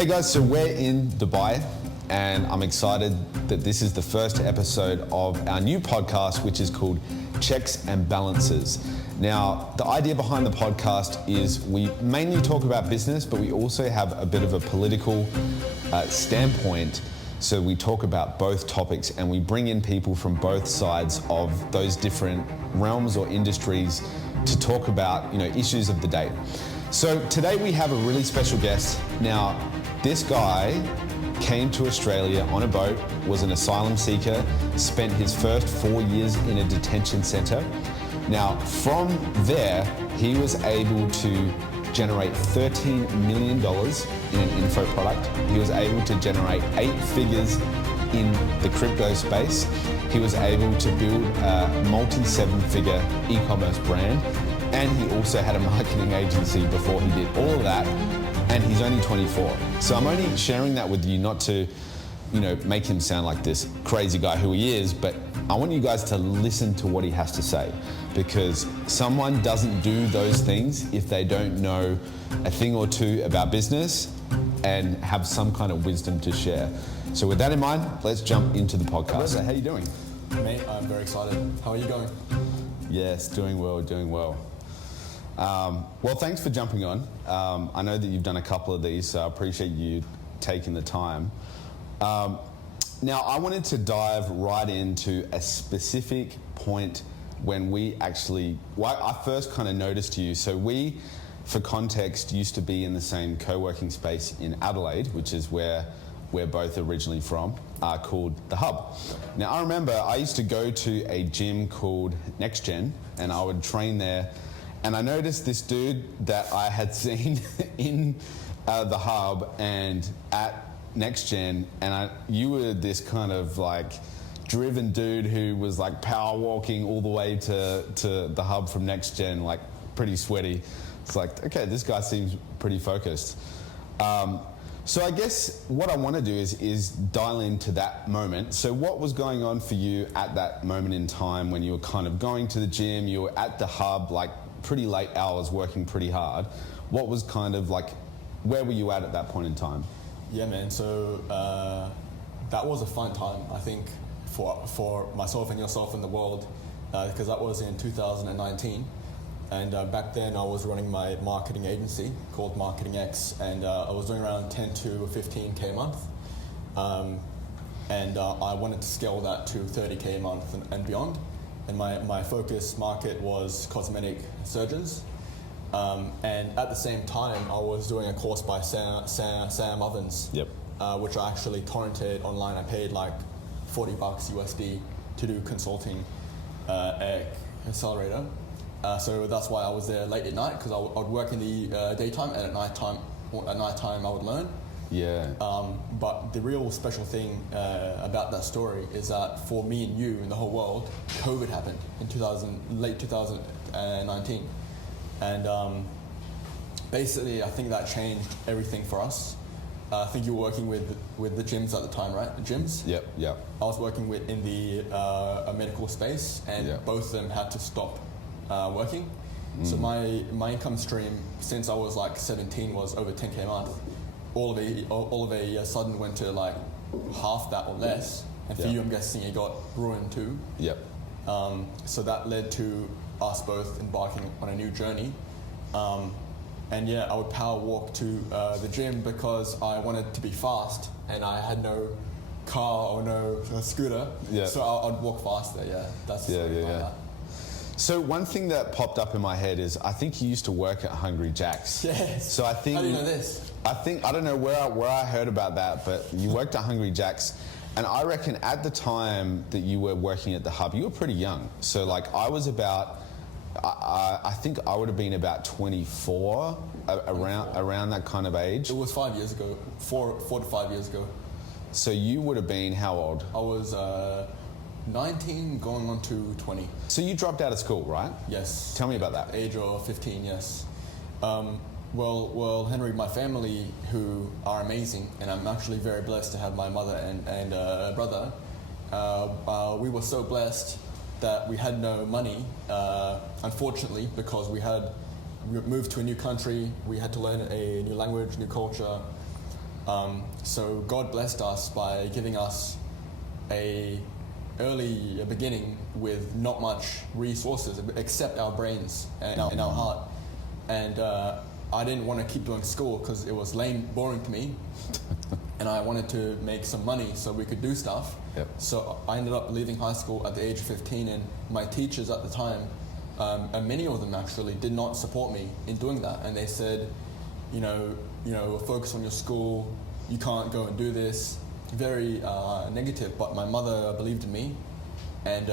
Hey guys, so we're in Dubai and I'm excited that this is the first episode of our new podcast, which is called Checks and Balances. Now, the idea behind the podcast is we mainly talk about business, but we also have a bit of a political standpoint. So we talk about both topics and we bring in people from both sides of those different realms or industries to talk about, issues of the day. So today we have a really special guest. Now, this guy came to Australia on a boat, was an asylum seeker, spent his first 4 years in a detention center. Now, from there, he was able to generate $13 million in an info product. He was able to generate 8 figures in the crypto space. He was able to build a multi-7-figure e-commerce brand. And he also had a marketing agency before he did all of that. And he's only 24. So I'm only sharing that with you not to, make him sound like this crazy guy who he is, but I want you guys to listen to what he has to say, because someone doesn't do those things if they don't know a thing or two about business and have some kind of wisdom to share. So with that in mind, let's jump into the podcast. Reza, how are you doing? Mate, I'm very excited. How are you going? Yes, doing well. Well, thanks for jumping on. I know that you've done a couple of these, so I appreciate you taking the time. Now, I wanted to dive right into a specific point when I first kind of noticed you. So we, for context, used to be in the same co-working space in Adelaide, which is where we're both originally from, called The Hub. Now, I remember I used to go to a gym called Next Gen, and I would train there. And I noticed this dude that I had seen in The Hub and at Next Gen, and you were this kind of like driven dude who was like power walking all the way to The Hub from Next Gen, like pretty sweaty. It's like, okay, this guy seems pretty focused. So I guess what I want to do is dial into that moment. So what was going on for you at that moment in time when you were kind of going to the gym, you were at The Hub, like pretty late hours, working pretty hard? What was kind of like, where were you at that point in time? Yeah, man. So that was a fun time, I think, for myself and yourself in the world, because that was in 2019. And back then I was running my marketing agency called Marketing X, and I was doing around 10 to 15K a month. And I wanted to scale that to 30K a month and beyond. And my focus market was cosmetic surgeons. And at the same time, I was doing a course by Sam Ovens, which I actually torrented online. I paid like $40 USD to do consulting accelerator. So that's why I was there late at night, because I would work in the daytime, and at nighttime I would learn. Yeah. But the real special thing about that story is that for me and you and the whole world, COVID happened in late 2019. And basically, I think that changed everything for us. I think you were working with the gyms at the time, right? The gyms? Yep. I was working in the medical space, and both of them had to stop working. So my income stream since I was like 17 was over 10K a month. All of a sudden went to like half that or less. And for you, I'm guessing it got ruined too. Yep. So that led to us both embarking on a new journey. And yeah, I would power walk to the gym because I wanted to be fast, and I had no car or no scooter. Yeah. So I'd walk faster. Yeah. That's that. So one thing that popped up in my head is I think you used to work at Hungry Jack's. Yes. So I think. How do you know this? I don't know where I heard about that, but you worked at Hungry Jack's, and I reckon at the time that you were working at The Hub, you were pretty young. So like I was about, I think I would have been about 24, around that kind of age. It was 5 years ago, 4 to 5 years ago. So you would have been how old? I was 19 going on to 20. So you dropped out of school, right? Yes. Tell me about that. Age of 15, yes. Well, Henry, my family, who are amazing, and I'm actually very blessed to have my mother and brother. We were so blessed that we had no money, unfortunately, because we moved to a new country. We had to learn a new language, new culture. So God blessed us by giving us a beginning with not much resources except our brains and our heart. And I didn't want to keep doing school because it was lame, boring to me. And I wanted to make some money so we could do stuff. Yep. So I ended up leaving high school at the age of 15, and my teachers at the time, and many of them actually, did not support me in doing that. And they said, focus on your school, you can't go and do this. Very negative, but my mother believed in me, and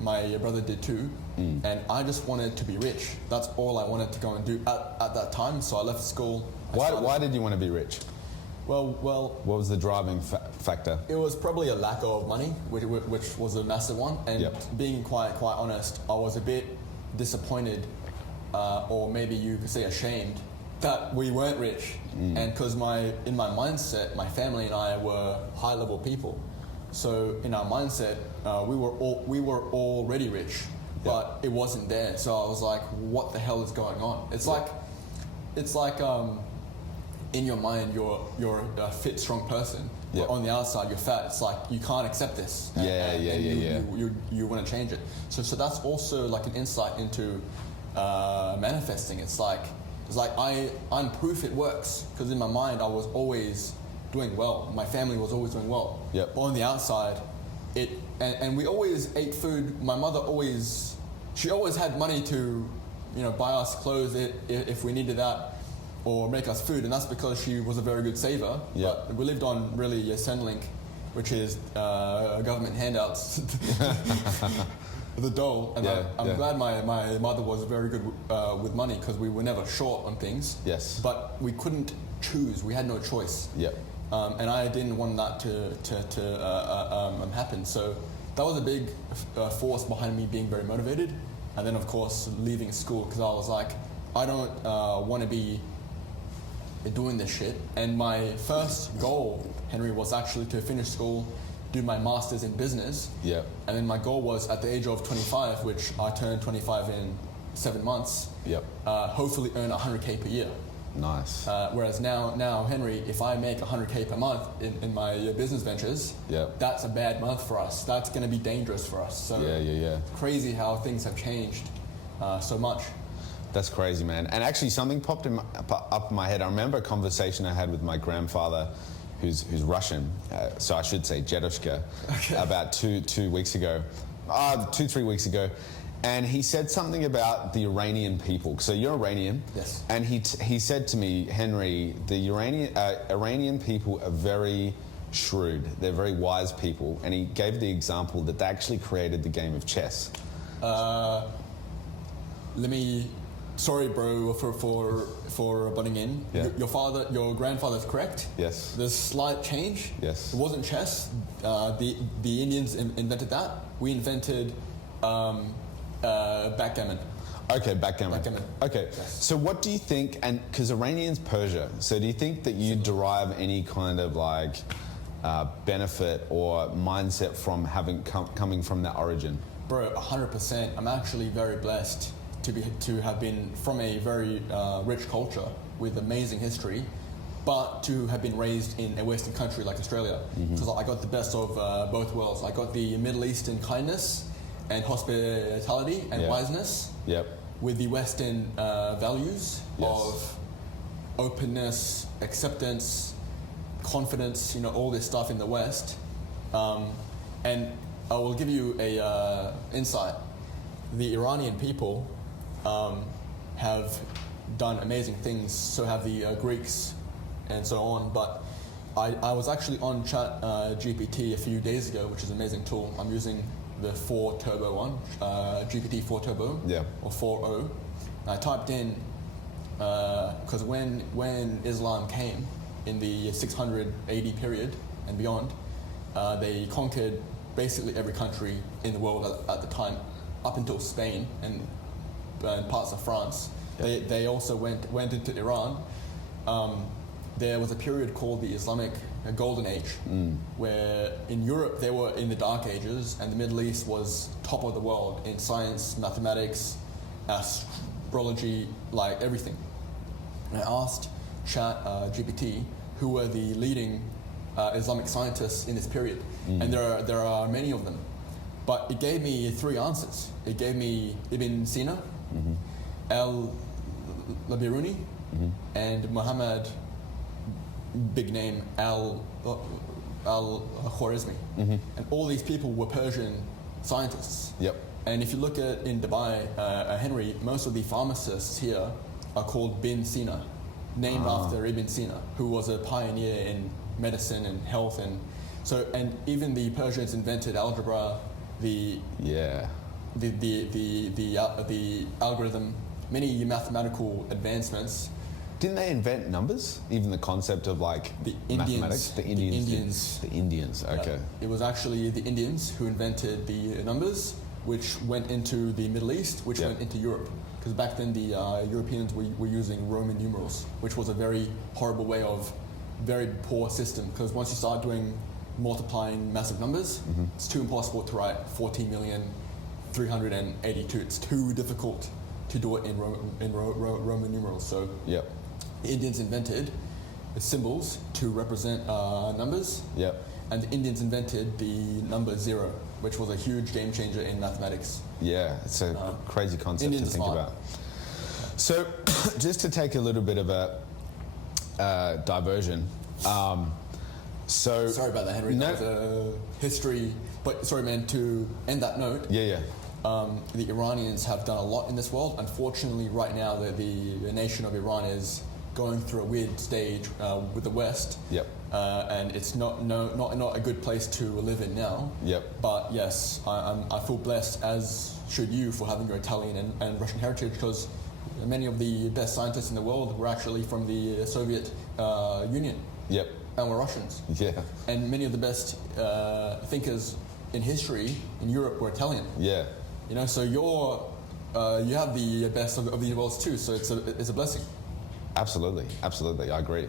my brother did too. And I just wanted to be rich. That's all I wanted to go and do at that time. So I left school. Why did you want to be rich? Well, what was the driving factor? It was probably a lack of money, which was a massive one. And being quite honest, I was a bit disappointed, or maybe you could say ashamed, that we weren't rich. And because in my mindset, my family and I were high level people. So in our mindset, we were already rich, but it wasn't there. So I was like, what the hell is going on? It's like in your mind, you're a fit, strong person. But on the outside, you're fat. It's like you can't accept this. You want to change it. So that's also like an insight into manifesting. It's like I'm proof it works, because in my mind I was always doing well. My family was always doing well. But on the outside, and we always ate food. My mother always had money to, buy us clothes if we needed that, or make us food, and that's because she was a very good saver. But we lived on really Centrelink, which is government handouts. The dole, and I'm glad my mother was very good with money, because we were never short on things. But we couldn't choose; we had no choice. And I didn't want that to happen. So that was a big force behind me being very motivated. And then, of course, leaving school, because I was like, I don't want to be doing this shit. And my first goal, Henry, was actually to finish school, do my master's in business. And then my goal was at the age of 25, which I turned 25 in 7 months, hopefully earn 100K per year. Nice. Whereas now, Henry, if I make 100K per month in my business ventures, that's a bad month for us. That's going to be dangerous for us. So crazy how things have changed so much. That's crazy, man. And actually, something popped up in my head. I remember a conversation I had with my grandfather, who's Russian, so I should say Dedushka, about 3 weeks ago. And he said something about the Iranian people. So you're Iranian. Yes. And he said to me, Henry, the Iranian people are very shrewd. They're very wise people. And he gave the example that they actually created the game of chess. Sorry, bro, for butting in. Your grandfather's correct. Yes. There's slight change. Yes. It wasn't chess. The Indians invented that. We invented backgammon. Okay, backgammon. Okay. Yes. So what do you think? And because Iranian's Persia, so do you think that you derive any kind of like benefit or mindset from coming from that origin? Bro, 100%. I'm actually very blessed to have been from a very rich culture with amazing history, but to have been raised in a Western country like Australia. Because I got the best of both worlds. I got the Middle Eastern kindness and hospitality and wiseness with the Western values of openness, acceptance, confidence, all this stuff in the West. And I will give you a insight. The Iranian people have done amazing things, so have the Greeks and so on, but I was actually on Chat GPT a few days ago, which is an amazing tool. I'm using the 4 Turbo one, GPT 4 Turbo, or 4.0. I typed in, because when Islam came in the 680 period and beyond, they conquered basically every country in the world at the time, up until Spain and parts of France. They also went into Iran. There was a period called the Islamic Golden Age, where in Europe they were in the Dark Ages, and the Middle East was top of the world in science, mathematics, astrology, like everything. And I asked Chat GPT, who were the leading Islamic scientists in this period, and there are many of them. But it gave me three answers. It gave me Ibn Sina, al-Labiruni, and Muhammad, big name, al-Khwarizmi. And all these people were Persian scientists. Yep. And if you look at in Dubai, Henry, most of the pharmacists here are called Bin Sina, named after Ibn Sina, who was a pioneer in medicine and health, and even the Persians invented algebra, the algorithm, many mathematical advancements. Didn't they invent numbers? Even the concept of like The mathematics? The Indians. The Indians, okay. It was actually the Indians who invented the numbers, which went into the Middle East, which went into Europe. Because back then the Europeans were using Roman numerals, which was a very horrible way of, very poor system. Because once you start doing multiplying massive numbers, it's too impossible to write 14,382,000. It's too difficult to do it in Roman numerals. So the Indians invented the symbols to represent numbers, and the Indians invented the number 0, which was a huge game changer in mathematics. Yeah, it's a crazy concept Indians to think about. So, just to take a little bit of a diversion. Sorry about that, Henry. No. That was a history. But sorry, man. To end that note. The Iranians have done a lot in this world. Unfortunately, right now, the nation of Iran is going through a weird stage with the West. And it's not a good place to live in now. But yes, I feel blessed, as should you, for having your Italian and Russian heritage, because many of the best scientists in the world were actually from the Soviet Union. And were Russians. And many of the best thinkers in history in Europe were Italian. You know, so you have the best of these worlds too. So it's a blessing. Absolutely, I agree.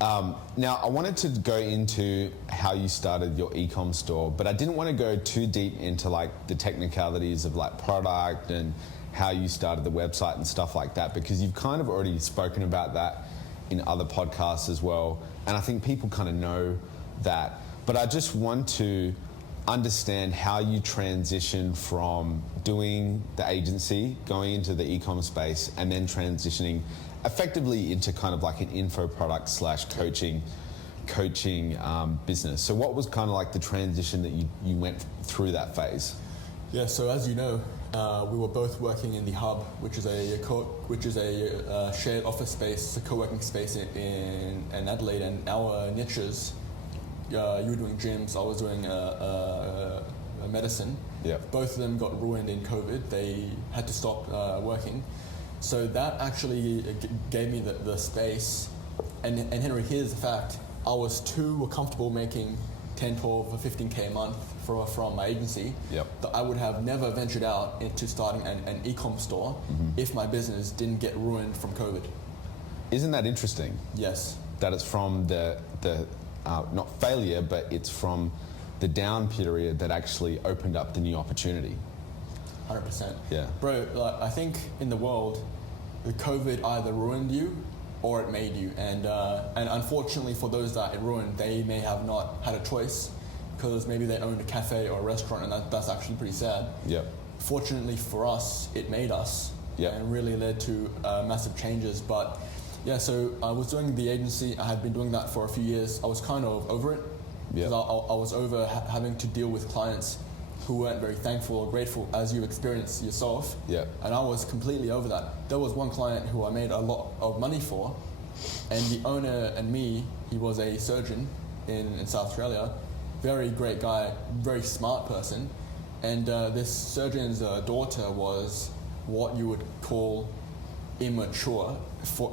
Now, I wanted to go into how you started your e-com store, but I didn't want to go too deep into like the technicalities of like product and how you started the website and stuff like that, because you've kind of already spoken about that in other podcasts as well, and I think people kind of know that. But I just want to understand how you transitioned from doing the agency, going into the e-com space, and then transitioning effectively into kind of like an info product / coaching business. So what was kind of like the transition that you went through that phase? Yeah, so as you know, we were both working in the Hub, which is a shared office space, a co-working space in Adelaide, and our niches. You were doing gyms, I was doing medicine. Both of them got ruined in COVID. They had to stop working. So that actually gave me the space. And Henry, here's the fact. I was too comfortable making 10, 12, or 15K a month from my agency that I would have never ventured out into starting an e-com store if my business didn't get ruined from COVID. Isn't that interesting? Yes. That it's from the not failure, but it's from the down period that actually opened up the new opportunity. 100%. Bro, like, I think in the world, the COVID either ruined you or it made you. And unfortunately for those that it ruined, they may have not had a choice, because maybe they owned a cafe or a restaurant, and that's actually pretty sad. Fortunately for us, it made us and really led to massive changes. But yeah, so I was doing the agency. I had been doing that for a few years. I was kind of over it, because I was over having to deal with clients who weren't very thankful or grateful, as you experienced yourself. And I was completely over that. There was one client who I made a lot of money for, and the owner and me, he was a surgeon in South Australia, very great guy, very smart person, and this surgeon's daughter was what you would call immature.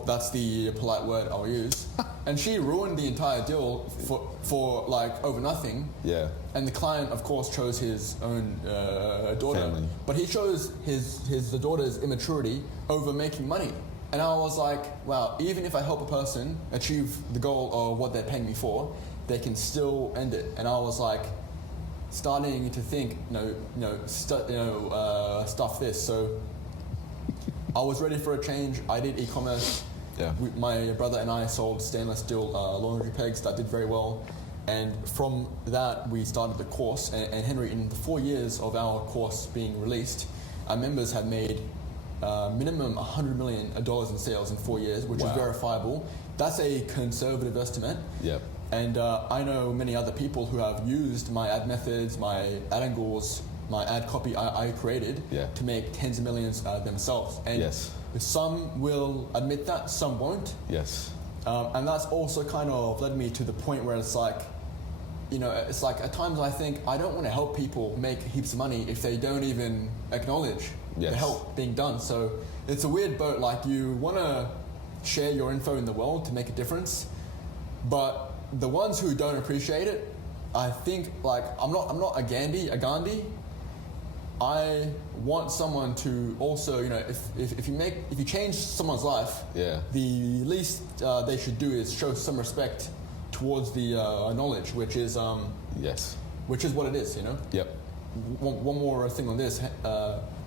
That's the polite word I'll use. And she ruined the entire deal for like over nothing. And the client, of course, chose his own daughter. Family. But he chose the daughter's immaturity over making money. And I was like, wow, even if I help a person achieve the goal of what they're paying me for, they can still end it. And I was like, starting to think, stuff this. So I was ready for a change. I did e-commerce. Yeah. My brother and I sold stainless steel laundry pegs that did very well. And from that, we started the course. And Henry, in the 4 years of our course being released, our members have made minimum $100 million in sales in 4 years, which is verifiable. That's a conservative estimate. Yep. And I know many other people who have used my ad methods, my ad angles, my ad copy I created to make tens of millions themselves. And some will admit that, some won't. Yes. And that's also kind of led me to the point where it's like, it's like at times I think I don't want to help people make heaps of money if they don't even acknowledge the help being done. So it's a weird boat. Like, you want to share your info in the world to make a difference, but the ones who don't appreciate it, I think, like, I'm not a Gandhi. I want someone to also, if you change someone's life, the least they should do is show some respect towards the knowledge, which is what it is, Yep. One more thing on this,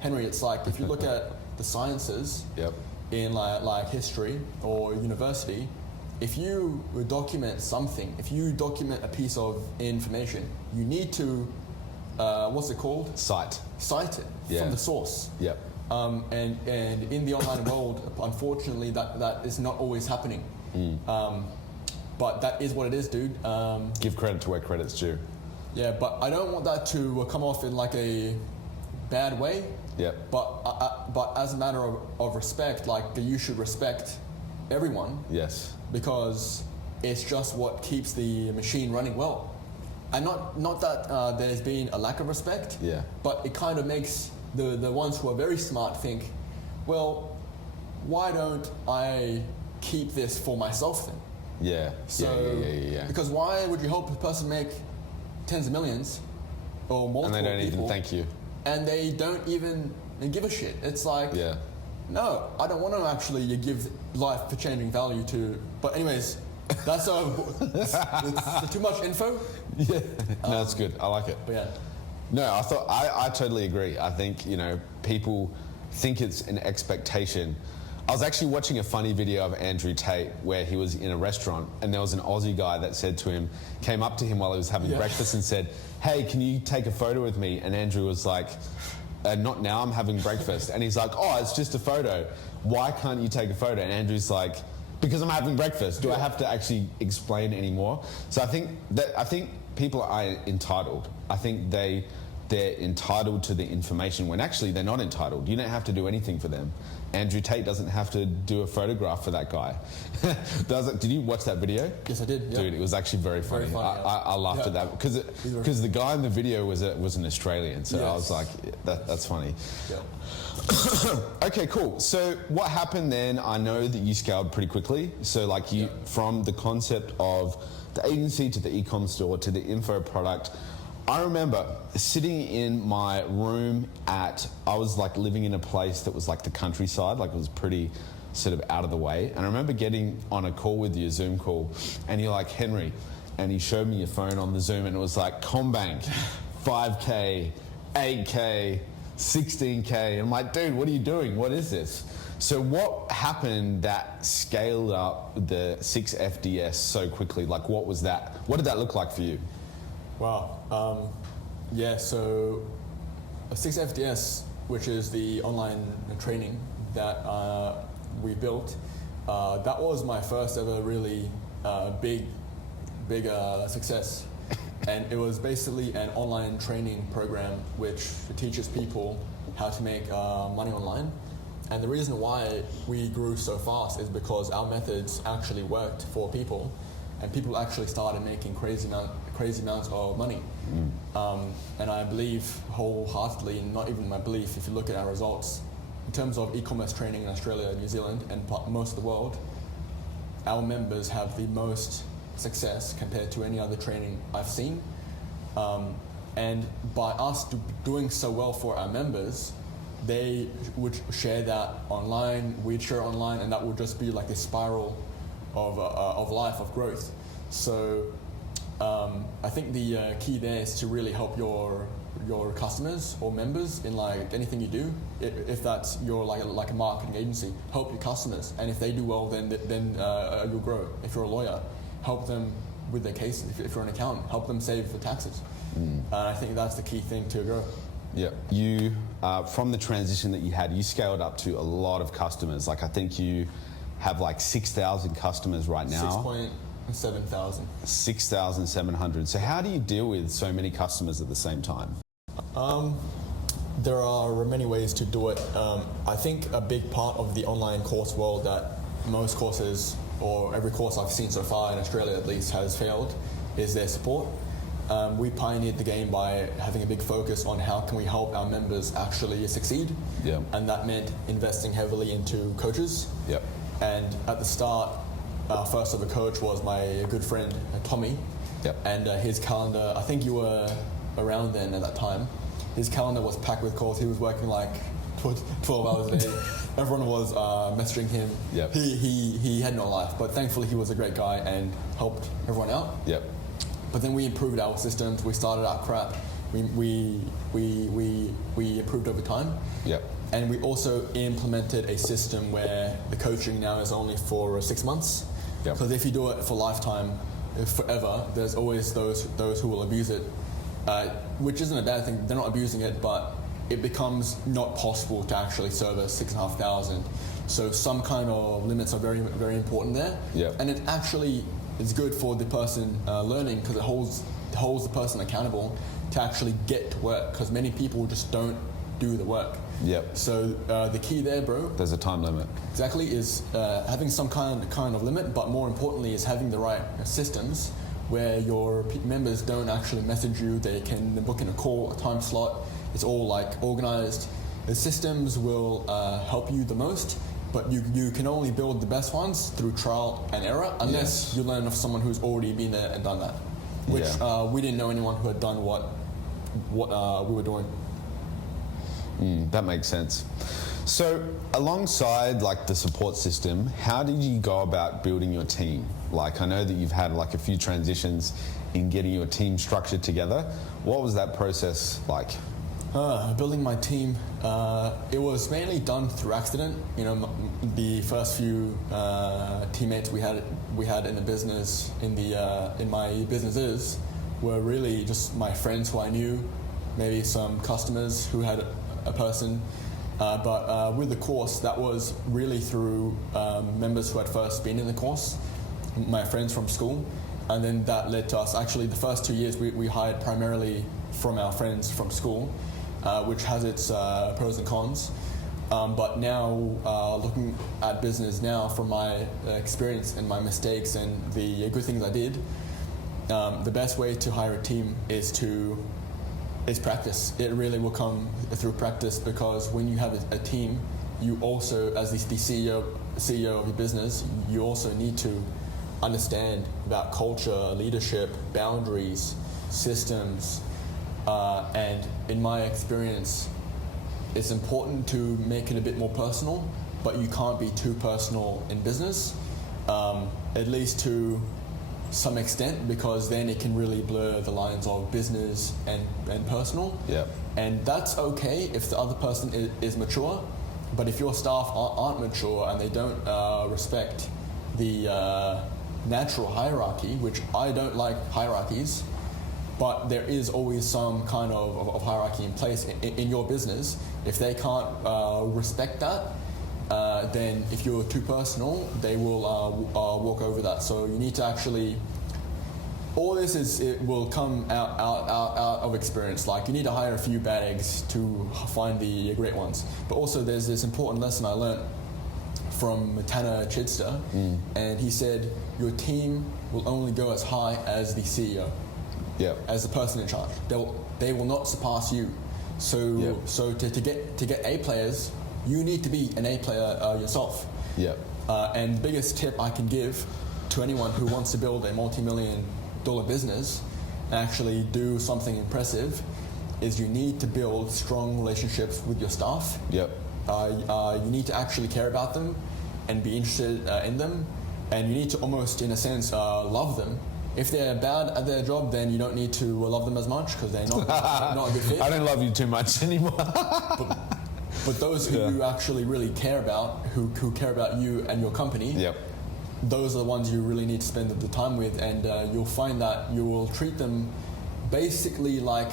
Henry. It's like, if you look at the sciences in like history or university, if you document something, if you document a piece of information, you need to what's it called? Cite it from the source. Yep. And in the online world, unfortunately, that is not always happening. But that is what it is, dude. Give credit to where credit's due. Yeah, but I don't want that to come off in like a bad way. Yeah. But as a matter of respect, like, you should respect everyone. Yes. Because it's just what keeps the machine running well. And not that there's been a lack of respect, but it kind of makes the ones who are very smart think, well, why don't I keep this for myself then? Yeah. So, because why would you help a person make tens of millions or multiple people, and they don't even thank you, and they don't even give a shit? It's like, no, I don't want to actually give life-changing value to. But anyways, that's it's too much info. Yeah, no, it's good. I like it. But yeah. No, I totally agree. I think, people think it's an expectation. I was actually watching a funny video of Andrew Tate where he was in a restaurant, and there was an Aussie guy that came up to him while he was having breakfast and said, "Hey, can you take a photo with me?" And Andrew was like, "Not now, I'm having breakfast." And he's like, "Oh, it's just a photo. Why can't you take a photo?" And Andrew's like, "Because I'm having breakfast. Do I have to actually explain anymore?" So I think people are entitled. I think they're entitled to the information when actually they're not entitled. You don't have to do anything for them. Andrew Tate doesn't have to do a photograph for that guy. Did you watch that video? Yes, I did. Dude, it was actually very funny. I laughed at that because the guy in the video was an Australian. So I was like, that's funny. Yeah. Okay, cool. So what happened then? I know that you scaled pretty quickly. So from the concept of the agency to the e-com store to the info product. I remember sitting in my room I was like living in a place that was like the countryside, like it was pretty sort of out of the way. And I remember getting on a call with you, a Zoom call, and you're like, "Henry," and he showed me your phone on the Zoom, and it was like CommBank, 5K, 8K, 16K. And I'm like, "Dude, what are you doing? What is this?" So what happened that scaled up the 6FDS so quickly? Like, what was that? What did that look like for you? Wow. So 6FDS, which is the online training that we built, that was my first ever really big success. And it was basically an online training program which teaches people how to make money online. And the reason why we grew so fast is because our methods actually worked for people, and people actually started making crazy amounts of money. And I believe wholeheartedly, and not even my belief, if you look at our results, in terms of e-commerce training in Australia, New Zealand, and most of the world, our members have the most success compared to any other training I've seen. And by us doing so well for our members, they would share that online, we'd share online, and that would just be like a spiral of life, of growth. So I think the key there is to really help your your customers or members in like anything you do. If that's your like a marketing agency, help your customers, and if they do well, then you'll grow. If you're a lawyer, help them with their cases. If you're an accountant, help them save for taxes. And I think that's the key thing to grow. Yeah, you from the transition that you had, you scaled up to a lot of customers. Like I think you have like 6,000 customers right now. 6,700. 6,700. So how do you deal with so many customers at the same time? There are many ways to do it. I think a big part of the online course world that most courses, or every course I've seen so far in Australia at least, has failed is their support. We pioneered the game by having a big focus on how can we help our members actually succeed. Yeah. And that meant investing heavily into coaches. Yep. And at the start, first ever coach was my good friend Tommy. Yep. And his calendar, I think you were around then at that time, his calendar was packed with calls. He was working like 12 hours a day. Everyone was messaging him. Yep. He had no life, but thankfully he was a great guy and helped everyone out. Yep. But then we improved our systems. We started out crap. We improved over time. Yep. And we also implemented a system where the coaching now is only for 6 months. Yep. Because if you do it for lifetime, forever, there's always those who will abuse it, which isn't a bad thing. They're not abusing it, but it becomes not possible to actually service 6,500. So some kind of limits are very, very important there. Yep. And it actually is good for the person learning, because it holds the person accountable to actually get to work, because many people just don't do the work. Yep. So the key there, bro, There's a time limit. exactly, is having some kind of limit, but more importantly is having the right systems where your members don't actually message you. They can book in a call, a time slot. It's all like organized. The systems will help you the most, but you can only build the best ones through trial and error, unless you learn of someone who's already been there and done that, which we didn't know anyone who had done what we were doing. That makes sense. So alongside like the support system, how did you go about building your team? Like I know that you've had like a few transitions in getting your team structured together. What was that process like? Building my team, it was mainly done through accident. You know, the first few teammates we had in the business, in my businesses, were really just my friends who I knew, maybe some customers who had a person. But with the course, that was really through members who had first been in the course, my friends from school, and then that led to us. Actually, the first 2 years we hired primarily from our friends from school, which has its pros and cons. But now, looking at business now from my experience and my mistakes and the good things I did, the best way to hire a team is practice. It really will come through practice, because when you have a team, you also, as the CEO of your business, you also need to understand about culture, leadership, boundaries, systems, and in my experience, it's important to make it a bit more personal, but you can't be too personal in business, at least to some extent, because then it can really blur the lines of business and personal. Yeah. And that's okay if the other person is mature, but if your staff aren't mature and they don't respect the natural hierarchy, which I don't like hierarchies, but there is always some kind of hierarchy in place in your business. If they can't respect that, then if you're too personal, they will walk over that. So you need to actually, all this it will come out of experience. Like you need to hire a few bad eggs to find the great ones. But also there's this important lesson I learned from Tanner Chidster, and he said your team will only go as high as the CEO, as the person in charge. They will not surpass you. So to get A players, you need to be an A player yourself. And the biggest tip I can give to anyone who wants to build a multi-million-dollar business and actually do something impressive is you need to build strong relationships with your staff. You need to actually care about them and be interested in them, and you need to almost, in a sense, love them If they're bad at their job, then you don't need to love them as much because they're not a good fit. I don't love you too much anymore. But those who you actually really care about, who care about you and your company, yep. those are the ones you really need to spend the time with, and you'll find that you will treat them basically like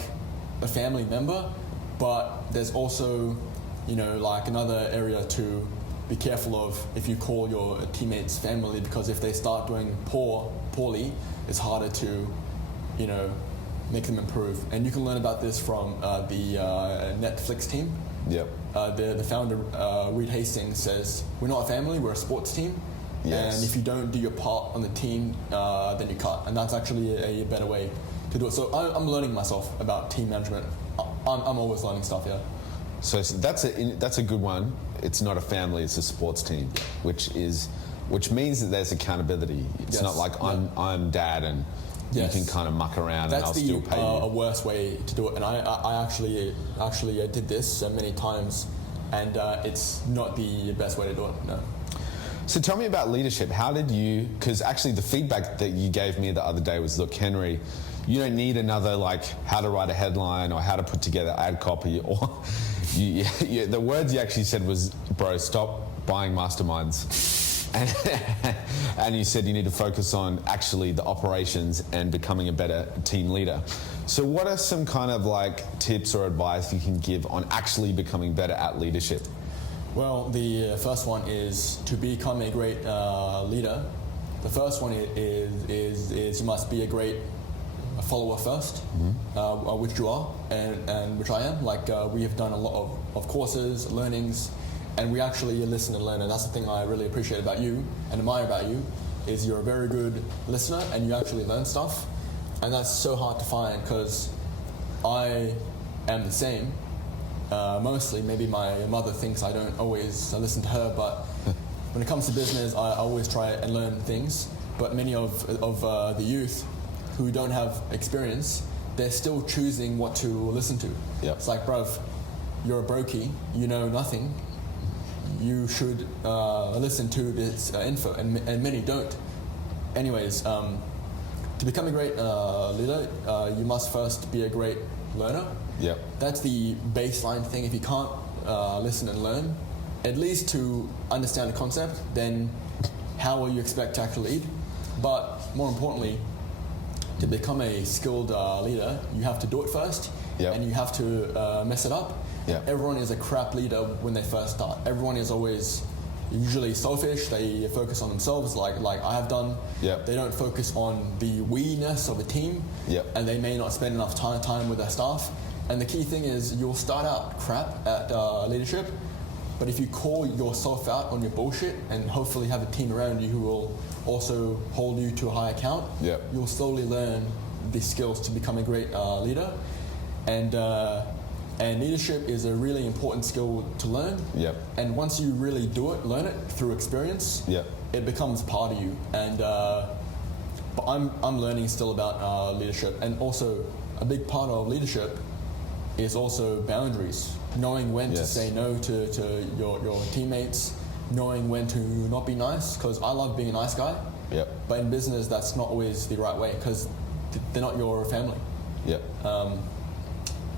a family member, but there's also, like another area to be careful of if you call your teammates family, because if they start doing poorly, it's harder to, make them improve. And you can learn about this from the Netflix team. Yep. The founder, Reed Hastings, says, we're not a family, we're a sports team. Yes. And if you don't do your part on the team, then you cut. And that's actually a better way to do it. So I'm learning myself about team management. I'm always learning stuff, yeah. So that's a good one. It's not a family, it's a sports team, which means that there's accountability. It's not like I'm dad and you can kind of muck around and I'll still pay you. That's a worse way to do it. And I actually did this many times, and it's not the best way to do it, no. So tell me about leadership. How did you, because actually the feedback that you gave me the other day was, look, Henry, you don't need another how to write a headline or how to put together ad copy, or the words you actually said was, bro, stop buying masterminds. And you said you need to focus on actually the operations and becoming a better team leader. So what are some kind of tips or advice you can give on actually becoming better at leadership? Well, the first one is to become a great leader. The first one is you must be a great follower first, which you are, and which I am. We have done a lot of courses, learnings, and we actually listen and learn. And that's the thing I really appreciate about you and admire about you, is you're a very good listener and you actually learn stuff. And that's so hard to find, because I am the same. Mostly, maybe my mother thinks I don't always listen to her, but when it comes to business, I always try and learn things. But many of the youth who don't have experience, they're still choosing what to listen to. Yep. It's like, bruv, you're a brokey, you know nothing. You should listen to this info, and many don't. Anyways, to become a great leader, you must first be a great learner. Yep. That's the baseline thing. If you can't listen and learn, at least to understand the concept, then how will you expect to actually lead? But more importantly, to become a skilled leader, you have to do it first, and you have to mess it up. Yep. Everyone is a crap leader when they first start. Everyone is always usually selfish. They focus on themselves, like I have done. Yep. They don't focus on the we-ness of a team, and they may not spend enough time with their staff. And the key thing is, you'll start out crap at leadership, but if you call yourself out on your bullshit and hopefully have a team around you who will also hold you to a high account, you'll slowly learn the skills to become a great leader. And leadership is a really important skill to learn. And once you really do it, learn it through experience, it becomes part of you. And but I'm learning still about leadership. And also a big part of leadership is also boundaries. Knowing when to say no to your teammates, knowing when to not be nice, because I love being a nice guy. But in business, that's not always the right way, because they're not your family.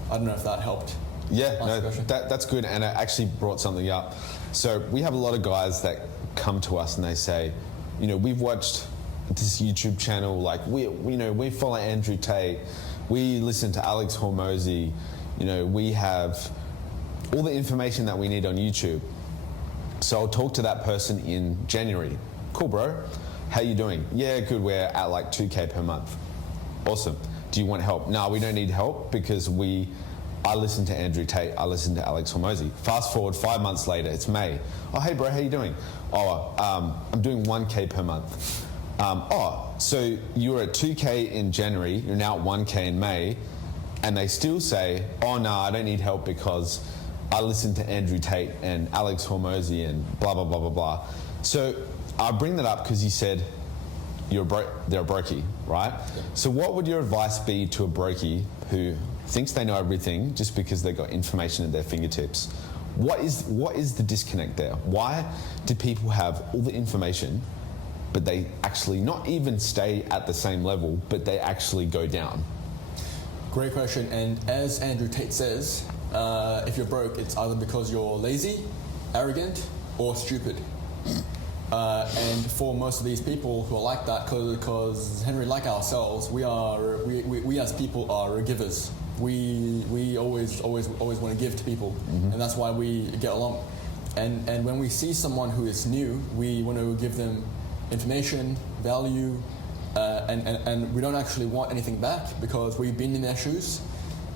I don't know if that helped. That's good, and it actually brought something up. So we have a lot of guys that come to us and they say, we've watched this YouTube channel, we follow Andrew Tate, we listen to Alex Hormozy, we have all the information that we need on YouTube. So I'll talk to that person in January. Cool, bro. How you doing? Yeah, good. We're at $2K per month. Awesome. Do you want help? No, we don't need help, because I listen to Andrew Tate, I listen to Alex Hormozy. Fast forward 5 months later, it's May. Oh, hey bro, how you doing? I'm doing 1K per month. So you were at 2K in January, you're now at 1K in May, and they still say, oh no, I don't need help because I listen to Andrew Tate and Alex Hormozy and blah, blah, blah, blah, blah. So I bring that up because you said they're a brokey, right? So what would your advice be to a brokey who thinks they know everything just because they've got information at their fingertips? What is the disconnect there? Why do people have all the information but they actually not even stay at the same level, but they actually go down? Great question. And as Andrew Tate says, if you're broke, it's either because you're lazy, arrogant, or stupid. And for most of these people who are like that, because Henry, like ourselves, we as people are givers. We always want to give to people, and that's why we get along. And when we see someone who is new, we want to give them information, value, and we don't actually want anything back because we've been in their shoes.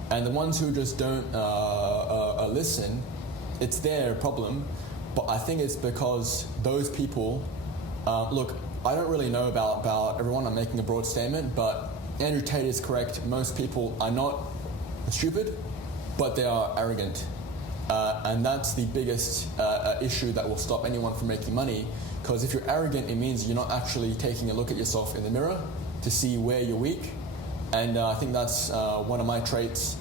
And the ones who just don't listen, it's their problem. But I think it's because those people, look, I don't really know about everyone, I'm making a broad statement, but Andrew Tate is correct. Most people are not stupid, but they are arrogant. And that's the biggest issue that will stop anyone from making money. Because if you're arrogant, it means you're not actually taking a look at yourself in the mirror to see where you're weak. And I think that's one of my traits,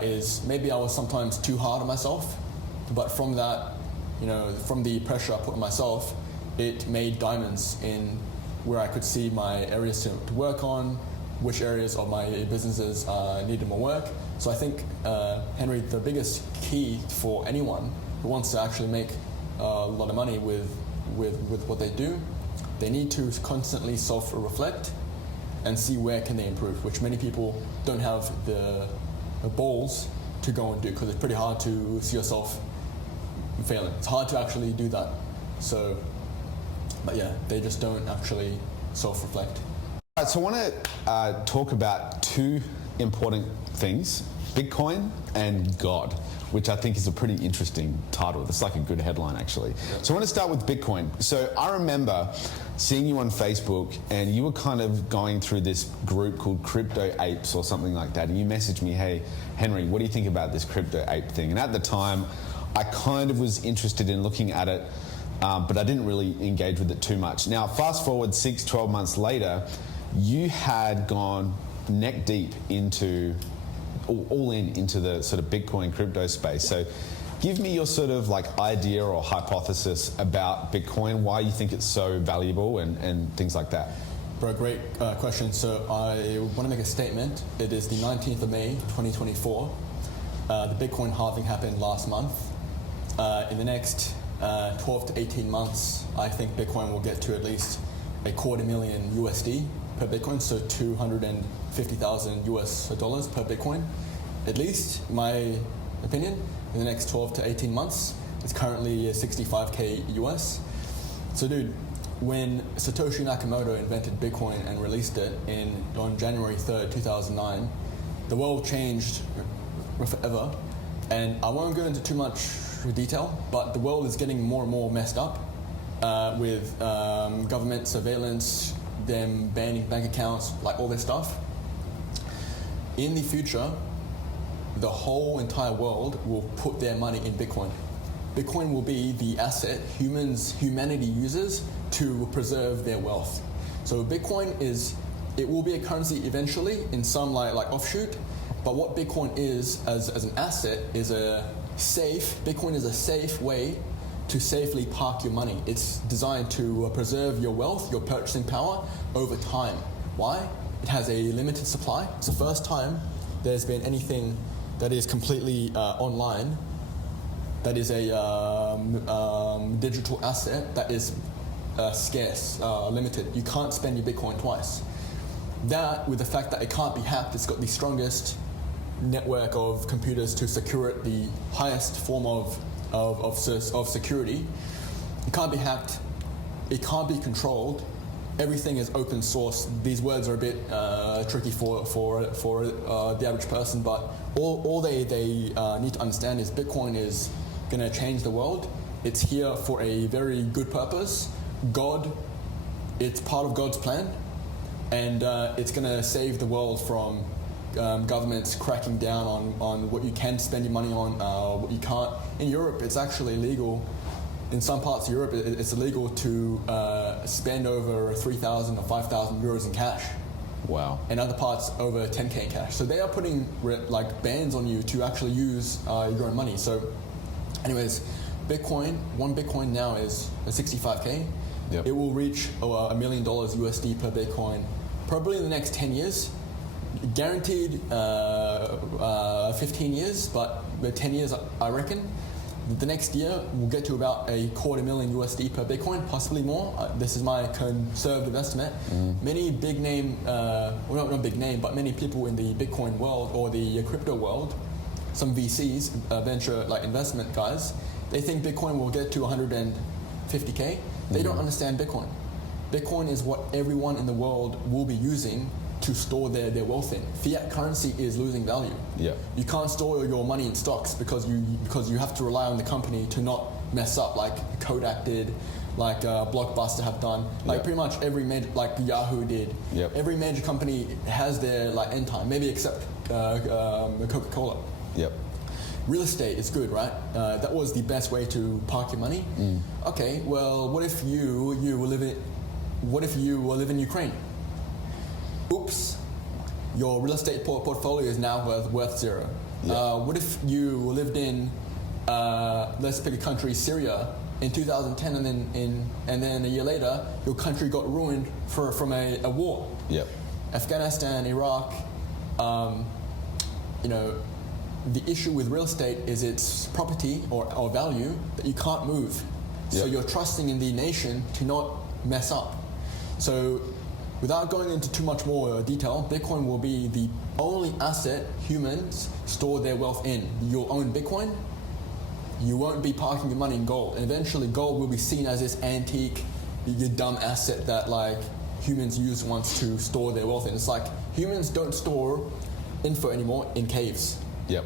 is maybe I was sometimes too hard on myself, but from that, from the pressure I put on myself, it made diamonds in where I could see my areas to work on, which areas of my businesses needed more work. So I think, Henry, the biggest key for anyone who wants to actually make a lot of money with what they do, they need to constantly self-reflect and see where can they improve, which many people don't have the balls to go and do, because it's pretty hard to see yourself failing. It's hard to actually do that. So, but yeah, they just don't actually self-reflect. All right, so I want to talk about two important things, Bitcoin and God, which I think is a pretty interesting title. It's like a good headline, actually. So I want to start with Bitcoin. So I remember seeing you on Facebook, and you were kind of going through this group called Crypto Apes or something like that, and you messaged me, hey, Henry, what do you think about this Crypto Ape thing? And at the time, I kind of was interested in looking at it, but I didn't really engage with it too much. Now, fast forward 6-12 months later, you had gone neck deep into, all into the sort of Bitcoin crypto space. So give me your sort of like idea or hypothesis about Bitcoin, why you think it's so valuable and things like that. Bro, great question. So I want to make a statement. It is the 19th of May, 2024. The Bitcoin halving happened last month. In the next 12 to 18 months, I think Bitcoin will get to at least $250,000 USD per Bitcoin, so $250,000 US dollars per Bitcoin, at least, in my opinion, in the next 12 to 18 months. It's currently 65K US. So dude, when Satoshi Nakamoto invented Bitcoin and released it on January 3rd, 2009, the world changed forever. And I won't go into too much detail, but the world is getting more and more messed up with government surveillance, them banning bank accounts, like all this stuff. In the future, the whole entire world will put their money in Bitcoin. Bitcoin will be the asset humanity uses to preserve their wealth. So Bitcoin it will be a currency eventually in some like offshoot, but what Bitcoin is as an asset is Bitcoin is a safe way to safely park your money. It's designed to preserve your wealth, your purchasing power over time. Why? It has a limited supply. It's the first time there's been anything that is completely online, that is a digital asset that is scarce, limited. You can't spend your Bitcoin twice. That, with the fact that it can't be hacked, it's got the strongest network of computers to secure it, the highest form of security. It can't be hacked. It can't be controlled. Everything is open source. These words are a bit tricky for the average person, but all they need to understand is Bitcoin is going to change the world. It's here for a very good purpose. It's part of God's plan, and it's going to save the world from governments cracking down on what you can spend your money on, what you can't. In Europe, it's actually illegal. In some parts of Europe, it's illegal to spend over 3,000 or 5,000 euros in cash. Wow. In other parts, over 10K in cash. So they are putting bans on you to actually use your own money. So anyways, one Bitcoin now is 65K. Yep. It will reach $1 million USD per Bitcoin probably in the next 10 years. Guaranteed 15 years, but 10 years I reckon. The next year we'll get to about $250,000 USD per Bitcoin, possibly more. This is my conservative estimate. Many big name, well not big name, but many people in the Bitcoin world or the crypto world, some VCs, venture like investment guys, they think Bitcoin will get to 150K. They don't understand Bitcoin. Bitcoin is what everyone in the world will be using to store their wealth in. Fiat currency is losing value. Yeah. You can't store your money in stocks because you have to rely on the company to not mess up, like Kodak did, like Blockbuster have done, like pretty much every major, like Yahoo did. Yep. Every major company has their like end time, maybe except Coca-Cola. Yep. Real estate is good, right? That was the best way to park your money. Okay, well, what if you live in Ukraine? Oops, your real estate portfolio is now worth zero. Yeah. What if you lived in, let's pick a country, Syria, in 2010, and then a year later, your country got ruined from a war. Yep. Afghanistan, Iraq, the issue with real estate is its property or value that you can't move. So Yep. you're trusting in the nation to not mess up. So without going into too much more detail, Bitcoin will be the only asset humans store their wealth in. You'll own Bitcoin, you won't be parking your money in gold. And eventually gold will be seen as this antique, your dumb asset that like humans use once to store their wealth in. It's like humans don't store info anymore in caves. Yep.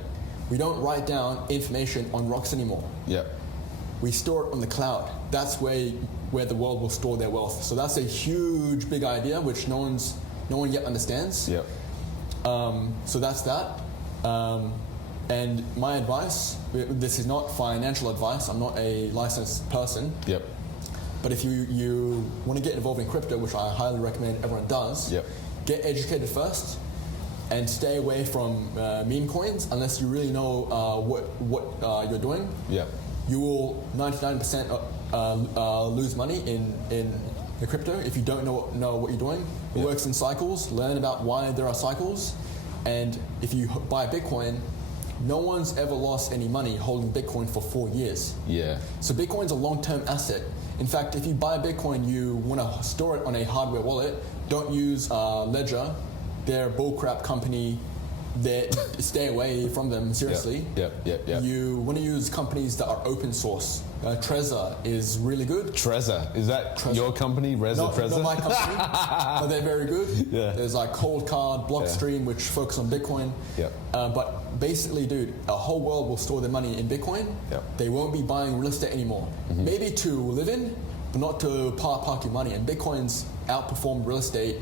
We don't write down information on rocks anymore. Yep. We store it on the cloud. That's where the world will store their wealth. So that's a huge, big idea which no one yet understands. Yep. So that's that. And my advice, this is not financial advice. I'm not a licensed person. Yep. But if you want to get involved in crypto, which I highly recommend everyone does, Yep. get educated first. And stay away from meme coins unless you really know what you're doing. Yep. You will 99% lose money in the crypto if you don't know what you're doing. It Yep. works in cycles. Learn about why there are cycles. And if you buy Bitcoin, no one's ever lost any money holding Bitcoin for 4 years. Yeah. So Bitcoin's a long-term asset. In fact, if you buy Bitcoin, you want to store it on a hardware wallet. Don't use Ledger. They're a bullcrap company. Stay away from them, seriously. Yep. You want to use companies that are open source. Trezor is really good. Trezor, is that Trezor. your company, Reza Trezor? Not my company, but they're very good. Yeah. There's like Cold Card, Blockstream, which focus on Bitcoin. Yep. But basically, dude, a whole world will store their money in Bitcoin. Yep. They won't be buying real estate anymore. Maybe to live in, but not to park your money. And Bitcoin's outperformed real estate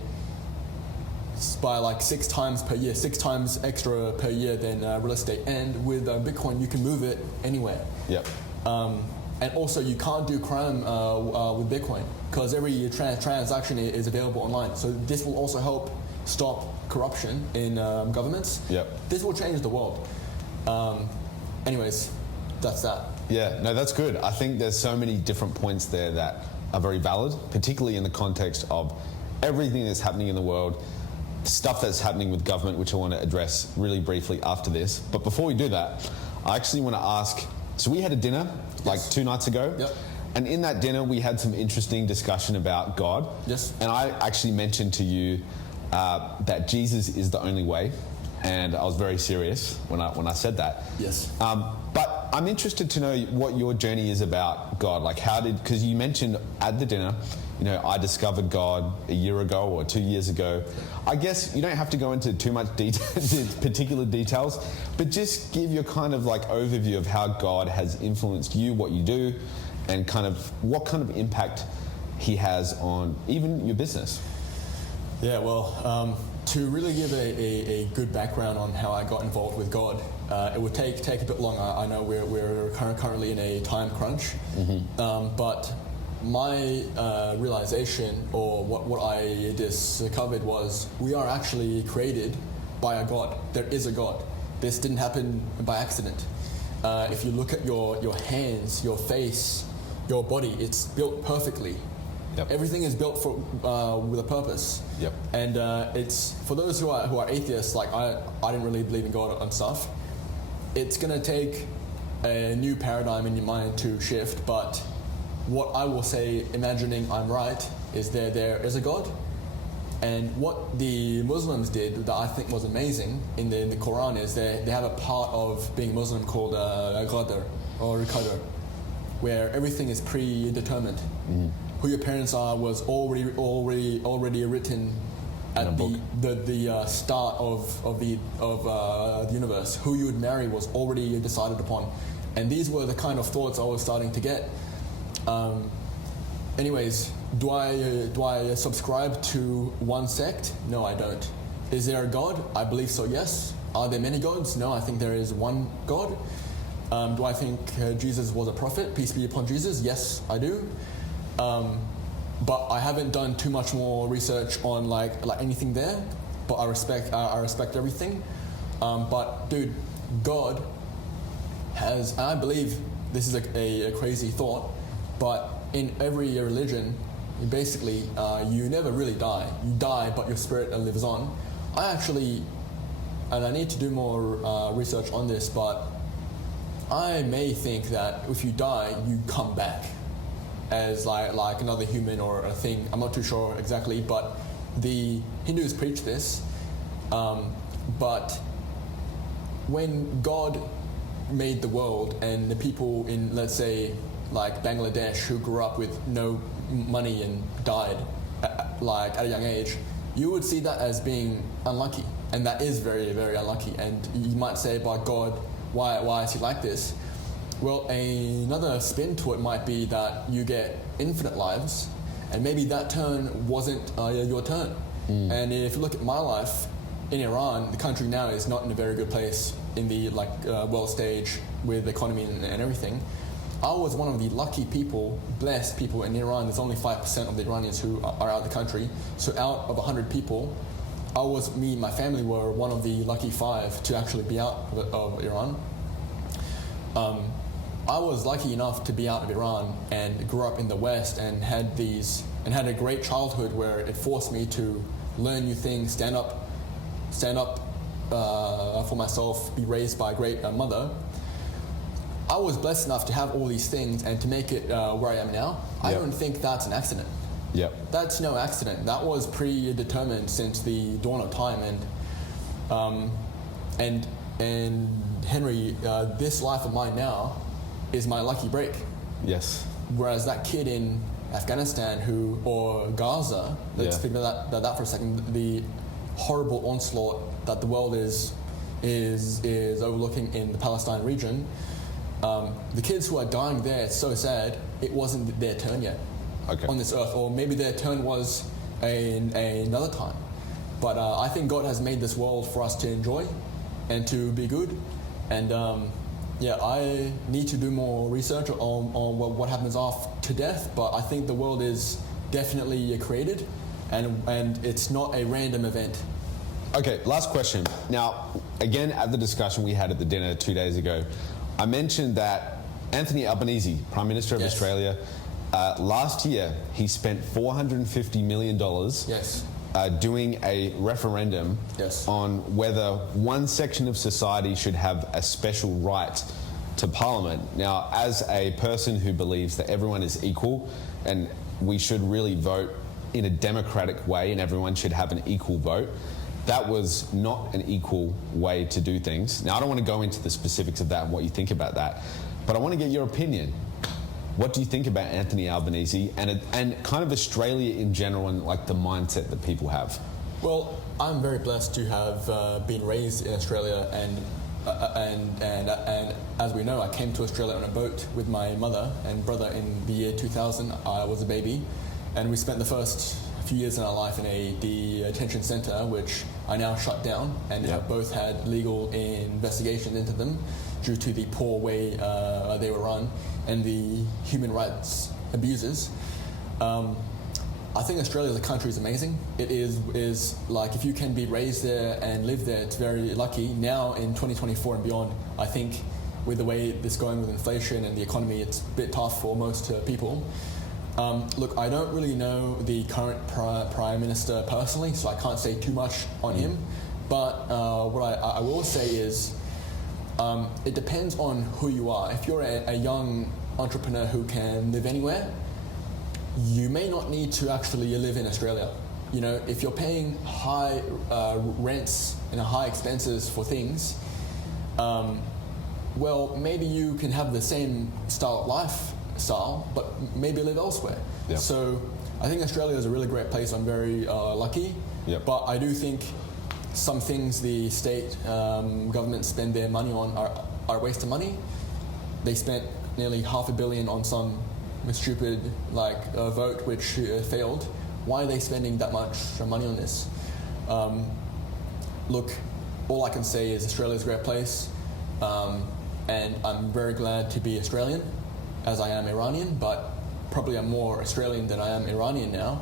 by like 6 times per year, 6 times extra per year than real estate. And with Bitcoin, you can move it anywhere. Yep. And also, you can't do crime with Bitcoin because every transaction is available online. So this will also help stop corruption in governments. Yep. This will change the world. Anyways, that's that. Yeah, no, that's good. I think there's so many different points there that are very valid, particularly in the context of everything that's happening in the world, stuff that's happening with government, which I want to address really briefly after this. But before we do that, I actually want to ask, so we had a dinner like 2 nights ago. Yep. And in that dinner, we had some interesting discussion about God. Yes. And I actually mentioned to you that Jesus is the only way. And I was very serious when I said that. Yes. But I'm interested to know what your journey is about God. Like because you mentioned at the dinner, I discovered God a year ago or 2 years ago. I guess you don't have to go into too much particular details, but just give your kind of like overview of how God has influenced you, what you do, and kind of what kind of impact he has on even your business. Yeah, well, to really give a good background on how I got involved with God, it would take a bit long. I know we're currently in a time crunch, but my realization, or what I discovered, was we are actually created by a God. There is a God. This didn't happen by accident. If you look at your hands, your face, your body, it's built perfectly. Yep. Everything is built for with a purpose. Yep. And it's for those who are atheists, like I didn't really believe in God and stuff. It's gonna take a new paradigm in your mind to shift. But what I will say, imagining I'm right, is there is a God. And what the Muslims did that I think was amazing in the Quran is they have a part of being Muslim called Qadr or Qadr, where everything is predetermined. Mm-hmm. Who your parents are was already written at the start of the universe. Who you would marry was already decided upon, and these were the kind of thoughts I was starting to get. Anyways, do I subscribe to one sect? No, I don't. Is there a God? I believe so, yes. Are there many gods? No, I think there is one God. Do I think Jesus was a prophet? Peace be upon Jesus. Yes, I do. But I haven't done too much more research on like anything there. But I respect everything. But dude, God has, and I believe this is a crazy thought, but in every religion, basically, you never really die. You die, but your spirit lives on. I actually, and I need to do more research on this, but I may think that if you die, you come back as like another human or a thing. I'm not too sure exactly, but the Hindus preach this. But when God made the world and the people in, let's say, like Bangladesh who grew up with no money and died at a young age, you would see that as being unlucky, and that is very, very unlucky. And you might say, by God, why is he like this? Well, another spin to it might be that you get infinite lives, and maybe that turn wasn't your turn. And if you look at my life in Iran, the country now is not in a very good place in the world stage with the economy and everything. I was one of the lucky people, blessed people in Iran. There's only 5% of the Iranians who are out of the country. So out of 100 people, me and my family were one of the lucky 5 to actually be out of Iran. I was lucky enough to be out of Iran and grew up in the West and had a great childhood where it forced me to learn new things, stand up for myself, be raised by a great mother. I was blessed enough to have all these things and to make it where I am now. Yep. I don't think that's an accident. Yep. That's no accident. That was predetermined since the dawn of time. And Henry, this life of mine now is my lucky break. Yes. Whereas that kid in Afghanistan or Gaza, let's think about that for a second, the horrible onslaught that the world is overlooking in the Palestine region. The kids who are dying there, it's so sad, it wasn't their turn yet on this earth, or maybe their turn was another time. But I think God has made this world for us to enjoy and to be good. And I need to do more research on what happens after death, but I think the world is definitely created, and it's not a random event. Okay, last question. Now, again, at the discussion we had at the dinner 2 days ago, I mentioned that Anthony Albanese, Prime Minister of Australia, last year he spent $450 million doing a referendum on whether one section of society should have a special right to Parliament. Now, as a person who believes that everyone is equal and we should really vote in a democratic way and everyone should have an equal vote, that was not an equal way to do things. Now, I don't want to go into the specifics of that and what you think about that, but I want to get your opinion. What do you think about Anthony Albanese and kind of Australia in general and like the mindset that people have? Well, I'm very blessed to have been raised in Australia, and as we know, I came to Australia on a boat with my mother and brother in the year 2000. I was a baby, and we spent the first few years in our life in a detention centre, which I now shut down, and have both had legal investigations into them due to the poor way they were run and the human rights abuses. I think Australia as a country is amazing. It is like, if you can be raised there and live there, it's very lucky. Now in 2024 and beyond, I think with the way this going with inflation and the economy, it's a bit tough for most people. Look, I don't really know the current Prime Minister personally, so I can't say too much on him. But what I will say is, it depends on who you are. If you're a young entrepreneur who can live anywhere, you may not need to actually live in Australia. You know, if you're paying high rents and high expenses for things, well, maybe you can have the same lifestyle, but maybe live elsewhere. Yep. So I think Australia is a really great place. I'm very lucky. Yep. But I do think some things the state government spend their money on are a waste of money. They spent nearly $500 million on some stupid vote which failed. Why are they spending that much money on this? Look, all I can say is Australia's a great place, and I'm very glad to be Australian, as I am Iranian, but probably I'm more Australian than I am Iranian now.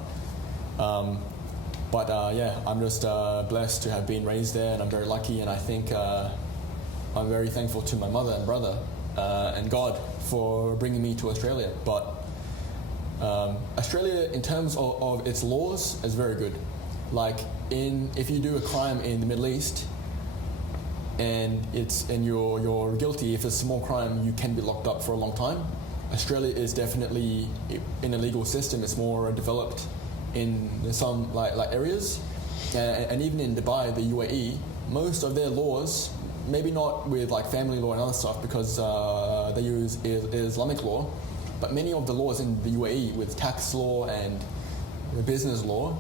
Yeah, I'm just blessed to have been raised there, and I'm very lucky, and I think I'm very thankful to my mother and brother and God for bringing me to Australia. But Australia, in terms of its laws, is very good. If you do a crime in the Middle East and you're guilty, if it's a small crime, you can be locked up for a long time. Australia is definitely, in a legal system, it's more developed in some areas, and even in Dubai, the UAE, most of their laws, maybe not with family law and other stuff because they use Islamic law, but many of the laws in the UAE with tax law and business law,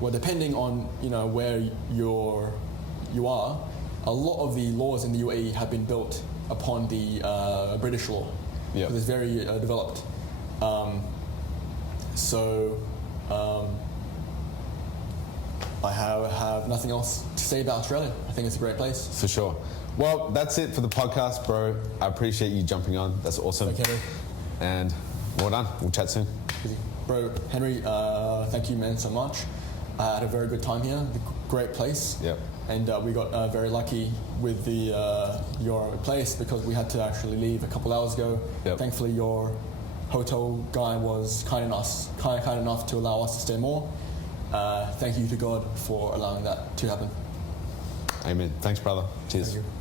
well, depending on where you are, a lot of the laws in the UAE have been built upon the British law. Yeah, it's very developed. I have nothing else to say about Australia. I think it's a great place. For sure. Well, that's it for the podcast, bro. I appreciate you jumping on. That's awesome. Okay. And well done. We'll chat soon. Bro, Henry, thank you, man, so much. I had a very good time here. Great place. Yep. And we got very lucky with your place because we had to actually leave a couple hours ago. Yep. Thankfully, your hotel guy was kind enough to allow us to stay more. Thank you to God for allowing that to happen. Amen. Thanks, brother. Cheers. Thank you.